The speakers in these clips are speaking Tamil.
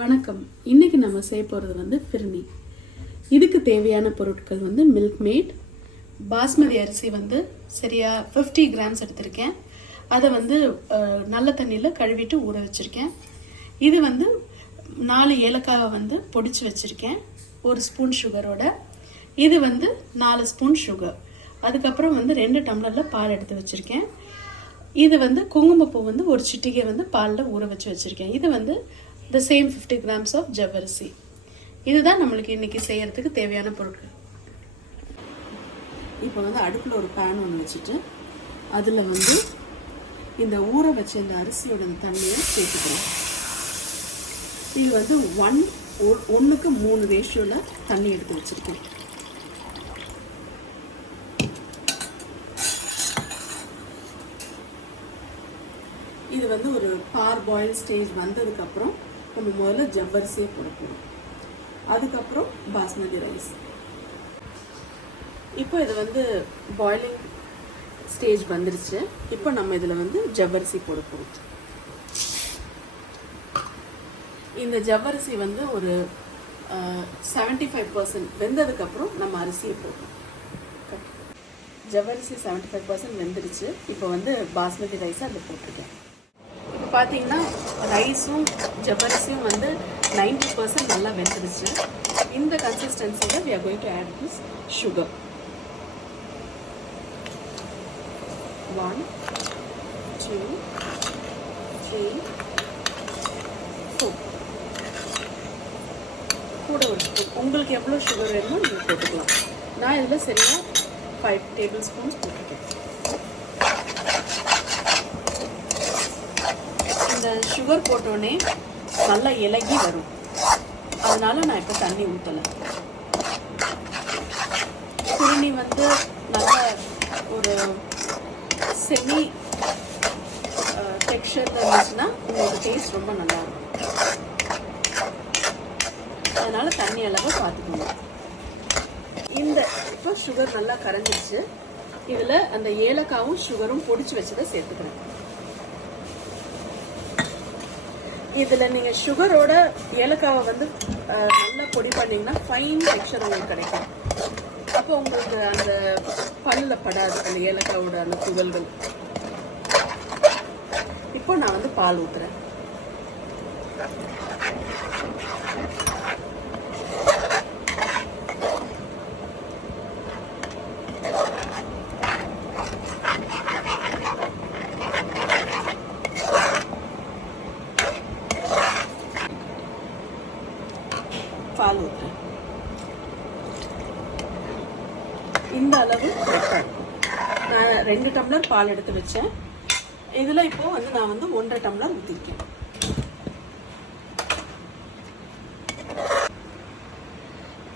வணக்கம். இன்னைக்கு நம்ம செய்ய போகிறது வந்து ஃபிர்னி. இதுக்கு தேவையான பொருட்கள் வந்து மில்க் மேட், பாஸ்மதி அரிசி வந்து சரியா 50 கிராம்ஸ் எடுத்திருக்கேன். அதை வந்து நல்ல தண்ணியில் கழுவிட்டு ஊற வச்சுருக்கேன். இது வந்து 4 ஏலக்காவை வந்து பொடிச்சு வச்சுருக்கேன், 1 ஸ்பூன் சுகரோட. இது வந்து 4 ஸ்பூன் சுகர். அதுக்கப்புறம் வந்து 2 டம்ளரில் பால் எடுத்து வச்சுருக்கேன். இது வந்து குங்குமப்பூ வந்து ஒரு சிட்டிகை வந்து பாலில் ஊற வச்சுருக்கேன். இது வந்து the same 50 grams of ஜவ்வரிசி. இதுதான் நம்மளுக்கு இன்னைக்கு செய்யறதுக்கு தேவையான பொருட்கள். இப்போ வந்து அடுப்பில் ஒரு பேன் ஒன்று வச்சுட்டு அதில் வந்து இந்த ஊற வச்ச இந்த அரிசியோட தண்ணியை சேர்த்துக்கிறோம். இது வந்து 1:3 ரேஷியோவில் தண்ணி எடுத்து வச்சுருக்கேன். இது வந்து ஒரு பார் பாயில் ஸ்டேஜ் வந்ததுக்கப்புறம் நம்ம முதல்ல ஜவ்வரிசியை போட போகிறோம், அதுக்கப்புறம் பாஸ்மதி ரைஸ். இப்போ இது வந்து பாயிலிங் ஸ்டேஜ் வந்துருச்சு. இப்போ நம்ம இதில் வந்து ஜவ்வரிசி போட போகிறோம். இந்த ஜவ்வரிசி வந்து ஒரு 75% வெந்ததுக்கப்புறம் நம்ம அரிசியை போடுறோம். ஜவ்வரிசி 75% வெந்துருச்சு. இப்போ வந்து பாஸ்மதி ரைஸை அதில் போட்டிருக்கேன். இப்போ பார்த்தீங்கன்னா ரைஸும் ஜவ்வரிசியும் வந்து 90% நல்லா வெந்துருச்சு. இந்த கன்சிஸ்டன்சியில் we are going to add this sugar. 1 2 3 4 கூட ஒரு ஸ்பூன். உங்களுக்கு எவ்வளோ சுகர் வேணுமோ நீங்கள் போட்டுக்கலாம். நான் இதில் சரியாக 5 டேபிள் ஸ்பூன்ஸ் போட்டுருக்கேன். இந்த சுகர் போட்டோடனே நல்லா இலகி வரும், அதனால நான் இப்போ தண்ணி ஊற்றலை. குருணி வந்து நல்ல ஒரு செமி டெக்ஸ்சரில் இருந்துச்சுன்னா உங்களோட டேஸ்ட் ரொம்ப நல்லாயிருக்கும். அதனால் தண்ணி அளவை பார்த்துக்கோங்க. இந்த இப்போ சுகர் நல்லா கரைஞ்சிருச்சு. இதில் அந்த ஏலக்காவும் சுகரும் பொடிச்சு வச்சதை சேர்த்துக்கிறேன். இதில் நீங்கள் சுகரோட ஏலக்காவை வந்து நல்லா பொடி பண்ணிங்கன்னா ஃபைன் டெக்ஸ்சர் உங்களுக்கு கிடைக்கும். அப்போ உங்களுக்கு அந்த பல்லில் படாது அந்த ஏலக்காவோட அந்த துகள்கள். இப்போ நான் வந்து பால் ஊற்றுறேன். பால் ஊற்றுறேன். இந்த அளவு நான் 2 டம்ளர் பால் எடுத்து வச்சேன். இதில் இப்போ வந்து நான் வந்து 1.5 டம்ளர் ஊற்றிருக்கேன்.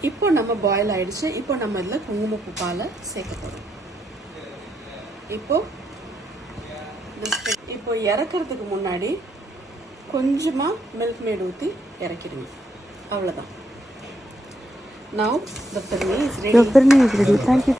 இப்போ நம்ம பாயில் ஆயிடுச்சு. இப்போ நம்ம இதில் குங்குமப்பூ பாலை சேர்க்க போகிறோம். இப்போ இறக்கிறதுக்கு முன்னாடி கொஞ்சமாக மில்க் மேட் ஊற்றி இறக்கிடுங்க. அவ்வளோதான். Now the firni is ready. Thank you.